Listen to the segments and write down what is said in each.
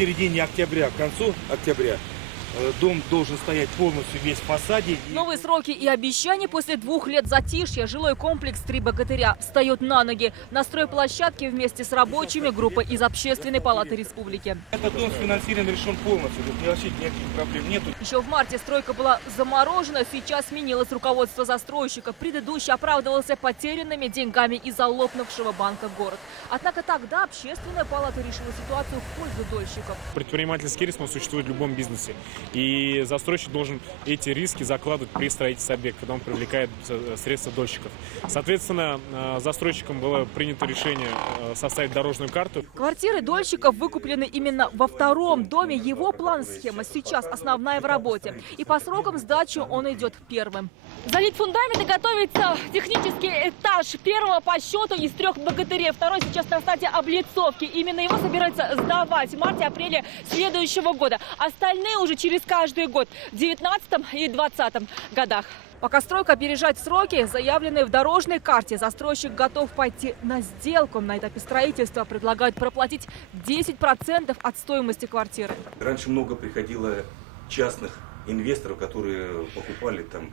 середине октября, к концу октября дом должен стоять полностью весь в фасаде. Новые сроки и обещания после 2 лет затишья. Жилой комплекс «Три богатыря» встает на ноги. На стройплощадке вместе с рабочими группа из Общественной палаты республики. Этот дом с финансированием решен полностью. Тут вообще никаких проблем нету. Еще в марте стройка была заморожена, сейчас сменилось руководство застройщика. Предыдущий оправдывался потерянными деньгами из-за лопнувшего банка «Город». Однако тогда Общественная палата решила ситуацию в пользу дольщиков. Предпринимательский риск существует в любом бизнесе. И застройщик должен эти риски закладывать при строительстве объекта, когда он привлекает средства дольщиков. Соответственно, застройщиком было принято решение составить дорожную карту. Квартиры дольщиков выкуплены именно во втором доме. Его план-схема сейчас основная в работе. И по срокам сдачи он идет первым. Залить фундамент и готовится технический этаж первого по счету из 3 богатырей. Второй сейчас на стадии облицовки. Именно его собираются сдавать в марте-апреле следующего года. Остальные уже через каждый год в 2019 и 2020 годах. Пока стройка опережает сроки, заявленные в дорожной карте, застройщик готов пойти на сделку. На этапе строительства предлагают проплатить 10% от стоимости квартиры. Раньше много приходило частных инвесторов, которые покупали там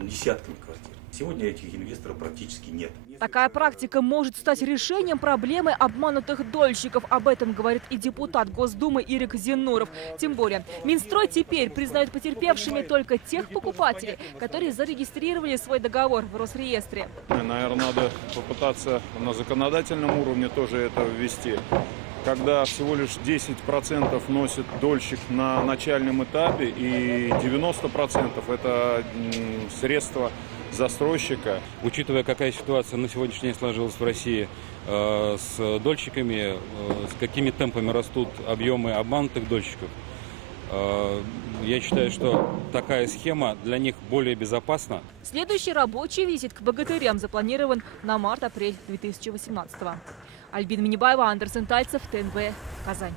десятками квартир. Сегодня этих инвесторов практически нет. Такая практика может стать решением проблемы обманутых дольщиков. Об этом говорит и депутат Госдумы Ирик Зинуров. Тем более, Минстрой теперь признает потерпевшими только тех покупателей, которые зарегистрировали свой договор в Росреестре. Наверное, надо попытаться на законодательном уровне тоже это ввести. Когда всего лишь 10% носит дольщик на начальном этапе и 90% это средства застройщика. Учитывая, какая ситуация на сегодняшний день сложилась в России с дольщиками, с какими темпами растут объемы обманутых дольщиков, я считаю, что такая схема для них более безопасна. Следующий рабочий визит к богатырям запланирован на март-апрель 2018 года. Альбина Минибаева, Андерсен Тальцев, ТНВ, Казань.